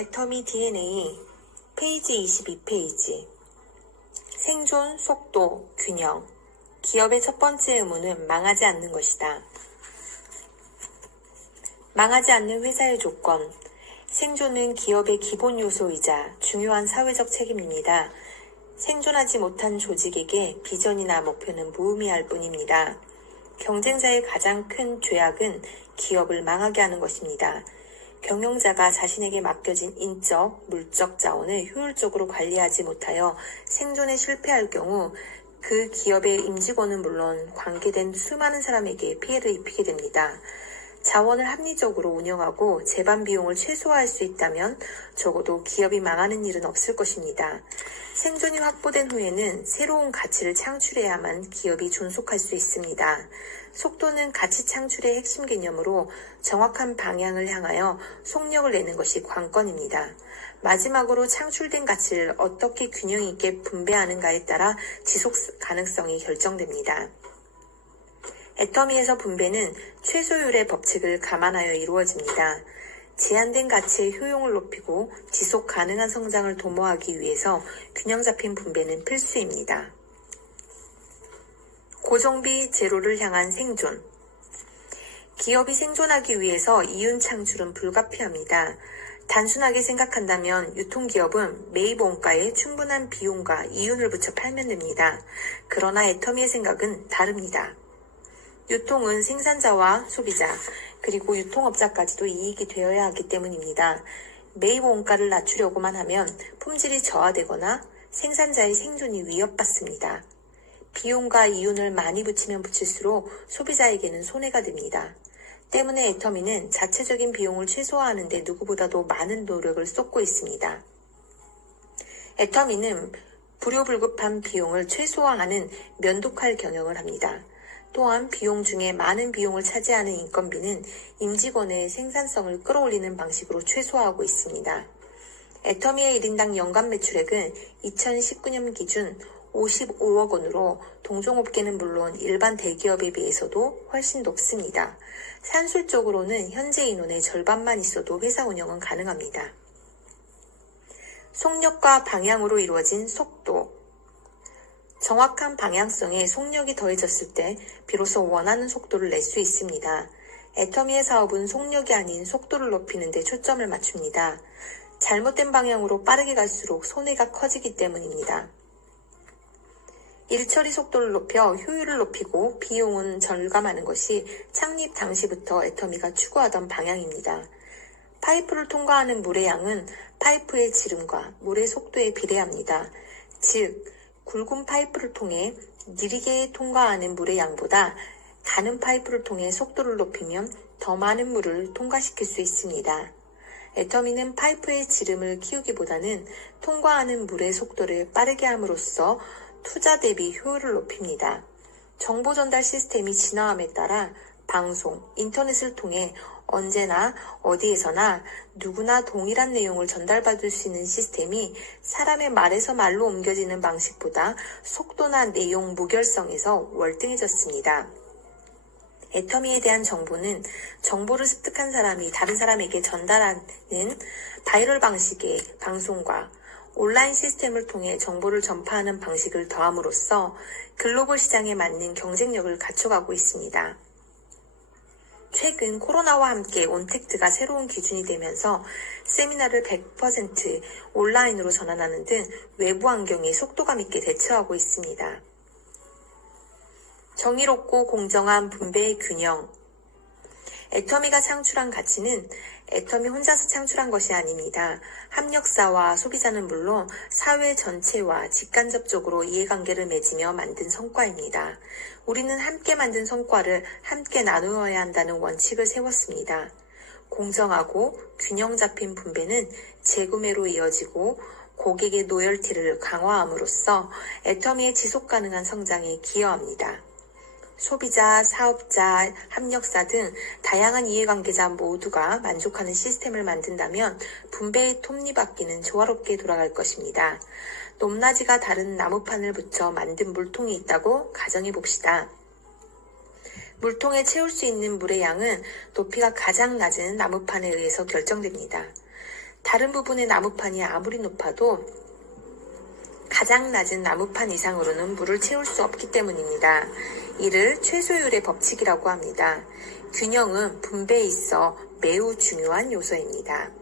애터미 DNA 페이지 22페이지 생존, 속도, 균형. 기업의 첫 번째 의무는 망하지 않는 것이다. 망하지 않는 회사의 조건. 생존은 기업의 기본 요소이자 중요한 사회적 책임입니다. 생존하지 못한 조직에게 비전이나 목표는 무의미할 뿐입니다. 경쟁자의 가장 큰 죄악은 기업을 망하게 하는 것입니다. 경영자가 자신에게 맡겨진 인적, 물적 자원을 효율적으로 관리하지 못하여 생존에 실패할 경우 그 기업의 임직원은 물론 관계된 수많은 사람에게 피해를 입히게 됩니다. 자원을 합리적으로 운영하고 재반 비용을 최소화할 수 있다면 적어도 기업이 망하는 일은 없을 것입니다. 생존이 확보된 후에는 새로운 가치를 창출해야만 기업이 존속할 수 있습니다. 속도는 가치 창출의 핵심 개념으로 정확한 방향을 향하여 속력을 내는 것이 관건입니다. 마지막으로 창출된 가치를 어떻게 균형 있게 분배하는가에 따라 지속 가능성이 결정됩니다. 애터미에서 분배는 최소율의 법칙을 감안하여 이루어집니다. 제한된 가치의 효용을 높이고 지속 가능한 성장을 도모하기 위해서 균형 잡힌 분배는 필수입니다. 고정비 제로를 향한 생존. 기업이 생존하기 위해서 이윤 창출은 불가피합니다. 단순하게 생각한다면 유통기업은 매입 원가에 충분한 비용과 이윤을 붙여 팔면 됩니다. 그러나 애터미의 생각은 다릅니다. 유통은 생산자와 소비자, 그리고 유통업자까지도 이익이 되어야 하기 때문입니다. 매입 원가를 낮추려고만 하면 품질이 저하되거나 생산자의 생존이 위협받습니다. 비용과 이윤을 많이 붙이면 붙일수록 소비자에게는 손해가 됩니다. 때문에 애터미는 자체적인 비용을 최소화하는 데 누구보다도 많은 노력을 쏟고 있습니다. 애터미는 불효불급한 비용을 최소화하는 면도칼 경영을 합니다. 또한 비용 중에 많은 비용을 차지하는 인건비는 임직원의 생산성을 끌어올리는 방식으로 최소화하고 있습니다. 애터미의 1인당 연간 매출액은 2019년 기준 55억 원으로 동종업계는 물론 일반 대기업에 비해서도 훨씬 높습니다. 산술적으로는 현재 인원의 절반만 있어도 회사 운영은 가능합니다. 속력과 방향으로 이루어진 속도. 정확한 방향성에 속력이 더해졌을 때 비로소 원하는 속도를 낼 수 있습니다. 애터미의 사업은 속력이 아닌 속도를 높이는 데 초점을 맞춥니다. 잘못된 방향으로 빠르게 갈수록 손해가 커지기 때문입니다. 일처리 속도를 높여 효율을 높이고 비용은 절감하는 것이 창립 당시부터 애터미가 추구하던 방향입니다. 파이프를 통과하는 물의 양은 파이프의 지름과 물의 속도에 비례합니다. 즉, 굵은 파이프를 통해 느리게 통과하는 물의 양보다 가는 파이프를 통해 속도를 높이면 더 많은 물을 통과시킬 수 있습니다. 애터미는 파이프의 지름을 키우기보다는 통과하는 물의 속도를 빠르게 함으로써 투자 대비 효율을 높입니다. 정보 전달 시스템이 진화함에 따라 방송, 인터넷을 통해 언제나 어디에서나 누구나 동일한 내용을 전달받을 수 있는 시스템이 사람의 말에서 말로 옮겨지는 방식보다 속도나 내용 무결성에서 월등해졌습니다. 애터미에 대한 정보는 정보를 습득한 사람이 다른 사람에게 전달하는 바이럴 방식의 방송과 온라인 시스템을 통해 정보를 전파하는 방식을 더함으로써 글로벌 시장에 맞는 경쟁력을 갖춰가고 있습니다. 최근 코로나와 함께 온택트가 새로운 기준이 되면서 세미나를 100% 온라인으로 전환하는 등 외부 환경에 속도감 있게 대처하고 있습니다. 정의롭고 공정한 분배의 균형. 애터미가 창출한 가치는 애터미 혼자서 창출한 것이 아닙니다. 협력사와 소비자는 물론 사회 전체와 직간접적으로 이해관계를 맺으며 만든 성과입니다. 우리는 함께 만든 성과를 함께 나누어야 한다는 원칙을 세웠습니다. 공정하고 균형 잡힌 분배는 재구매로 이어지고 고객의 로열티를 강화함으로써 애터미의 지속가능한 성장에 기여합니다. 소비자, 사업자, 협력사 등 다양한 이해관계자 모두가 만족하는 시스템을 만든다면 분배의 톱니바퀴는 조화롭게 돌아갈 것입니다. 높낮이가 다른 나무판을 붙여 만든 물통이 있다고 가정해 봅시다. 물통에 채울 수 있는 물의 양은 높이가 가장 낮은 나무판에 의해서 결정됩니다. 다른 부분의 나무판이 아무리 높아도 가장 낮은 나무판 이상으로는 물을 채울 수 없기 때문입니다. 이를 최소율의 법칙이라고 합니다. 균형은 분배에 있어 매우 중요한 요소입니다.